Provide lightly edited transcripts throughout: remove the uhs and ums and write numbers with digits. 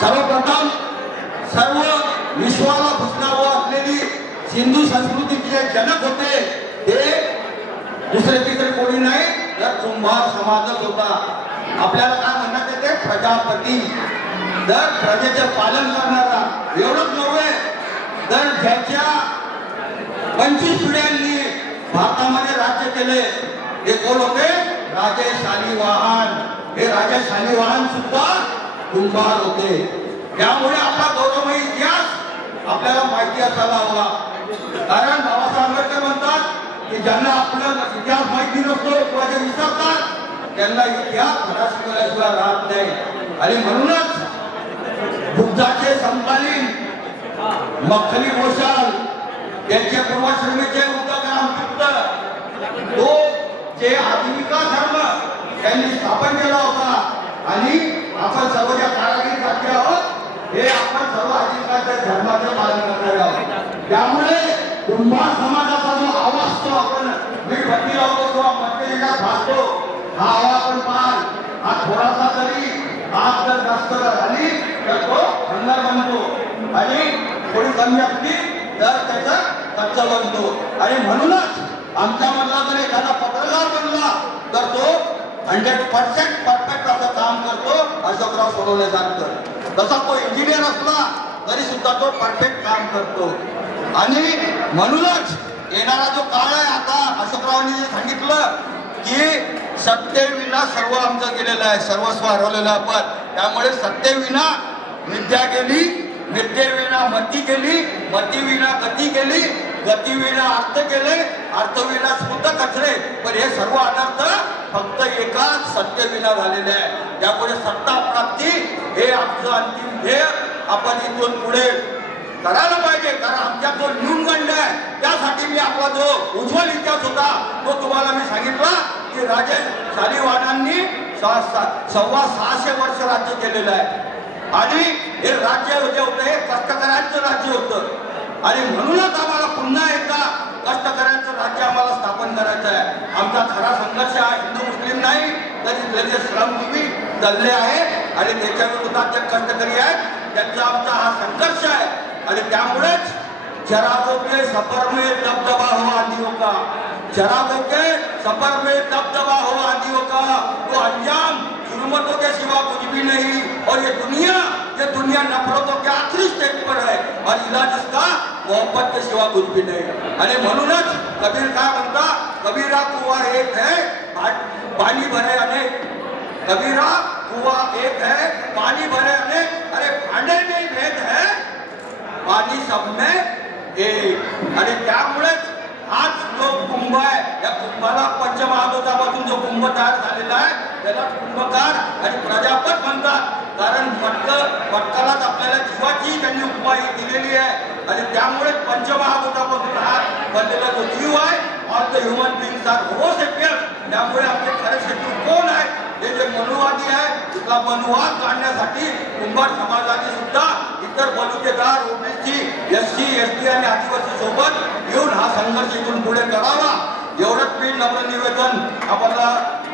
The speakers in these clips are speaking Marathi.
सर्वप्रथम सर्व विश्वाला भुसणावर असलेली सिंधू संस्कृतीचे जनक होते ते दुसरे तिसरे कोणी नाही तर कुंभार समाजच होता. आपल्याला काय म्हणण्यात येते प्रजापती, तर प्रजेचे पालन करणारा. एवढंच नव्हे तर ज्याच्या 25 पिढ्यांनी भारतामध्ये राज्य केले ते कोण होते? राजे शालिवाहन. हे राजे शालिवाहन सुद्धा कुंभार होते. त्यामुळे आपला गौरवमयी इतिहास आपल्याला माहिती असायला हवा. कारण बाबासाहेब आंबेडकर म्हणतात की ज्यांना आपला इतिहास माहिती नसतो किंवा जे विसरतात त्यांना इतिहास खरा शिकवल्याशिवाय राहत नाही. आणि म्हणूनच बुद्धाचे समकालीन मखली घोषाल त्यांचे पूर्वाश्रमीचे उद्गरामचित्त तो जे आजीविका धर्म त्यांनी स्थापन केला होता. आणि आपण सर्व ज्या कारागीर जाती आहोत हे आपण सर्व आजीविकाच्या धर्माचे पालन करणारे आहोत. त्यामुळे कुंभार समाजाचा जो आवाज तो आपण मीठबत्ती लावतो किंवा मध्ययुगात भासतो हा आवाज पण पाल हा थोडासा तरी आग जर जास्त झाली तर तो भंगार बनतो आणि थोडी कमी असली तर त्याचा कच्चा बनतो. आणि म्हणूनच आमच्या मधला जर एखादा पत्रकार बनला तर तो 100% परफेक्ट असं काम करतो अशोकराव सोनवणेसारखं. तसा तो इंजिनियर असला तरी सुद्धा तो परफेक्ट काम करतो. आणि म्हणूनच येणारा जो काळ आहे आता अशोकरावांनी जे सांगितलं की सत्तेविना सर्व आमचं गेलेलं आहे, सर्वस्व हरवलेलं आपण. त्यामुळे सत्तेविना विद्या गेली, विद्येविना मती गेली, मतीविना गती गेली, गतीविना अर्थ गेले, अर्थविना स्मृत कचरे. पण हे सर्व अनर्थ फक्त एकाच सत्तेविना झालेले आहे. त्यामुळे सत्ता प्राप्ती हे आमचं अंतिम ध्येय आपण इथून पुढे करायला पाहिजे. कारण आमच्या जो न्यूनगंड आहे त्यासाठी मी आपला जो उज्ज्वल इतिहास होता तो तुम्हाला मी सांगितला की राजे शालिवाहनांनी 650 वर्ष राज्य केलेलं आहे. आणि हे राज्य जे होतं हे कष्टकऱ्यांचं राज्य होतं. आणि म्हणूनच आम्हाला पुन्हा एकदा कष्टकऱ्यांचं राज्य आम्हाला स्थापन करायचं आहे. आमचा खरा संघर्ष हा हिंदू मुस्लिम नाही तर जे श्रमजीवी दल्ले आहे आणि त्याच्या विरोधात जे कष्टकरी आहेत त्यांचा आमचा हा संघर्ष आहे. आणि त्यामुळेच शराबों के सफर में दबदबा हो आंधियों का, शराबों के सफर में दबदबा हो आंधियों का, तो अंजाम जुल्मतों के सिवा कुछ भी नहीं. और ये दुनिया नफरतों के आखिरी स्टेज पर है और इलाज इसका मोहब्बत के सिवा कुछ भी नहीं. आणि म्हणूनच कबीर काय म्हणता, कबीरा कुआ एक है पानी भरे अनेक, कबीरा कुआ एक है पानी भरे अनेक, अरे भांडे में भेद है पाणी सब में एक. आणि त्यामुळेच हाच जो कुंभ आहे या कुंभाला पंचमहाभूतापासून जो कुंभ तयार झालेला आहे त्याला कुंभकार आणि प्रजापत म्हणतात. कारण पटकालाच आपल्याला जीवाची त्यांनी उपमा दिलेली आहे. आणि त्यामुळे पंचमहाभूतापासून हा बनलेला जो जीव आहे all the human beings are homo sapiens. त्यामुळे आपले खरे शत्रू कोण आहे हे जे मनुवादी आहे तिथला मनुवाद काढण्यासाठी कुंभार समाजाने सुद्धा इतर बलुतेदार ओबीसी एससी एसटी आणि आदिवासी सोबत येऊन हा संघर्ष इथून पुढे करावा एवढंच मी नम्र निवेदन आपल्याला.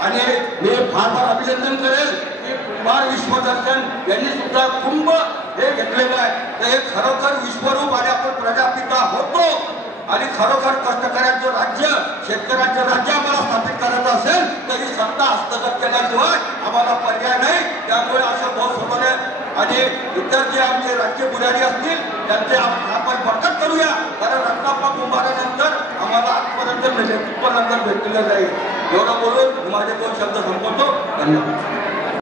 आणि मी फार फार अभिनंदन करेल की कुंभार विश्वदर्शन यांनी सुद्धा कुंभ हे घेतलेलं आहे. तर हे खरोखर विश्वरूप आणि आपण प्रजापिता होतो. आणि खरोखर कष्टकऱ्यांचं राज्य शेतकऱ्यांचं राज्य आम्हाला स्थापित करायचं असेल तरी सत्ता हस्तगत केल्याशिवाय आम्हाला पर्याय नाही. त्यामुळे असं भाऊ सोनवणे आणि इतर जे आमचे राज्य पुजारी असतील त्यांचे आपण बरकत करूया. कारण रत्नाप्पा कुंभारानंतर आम्हाला आजपर्यंत नेतृत्वानंतर भेटलेलं जाईल. एवढं बोलून माझे 2 शब्द संपवतो. धन्यवाद.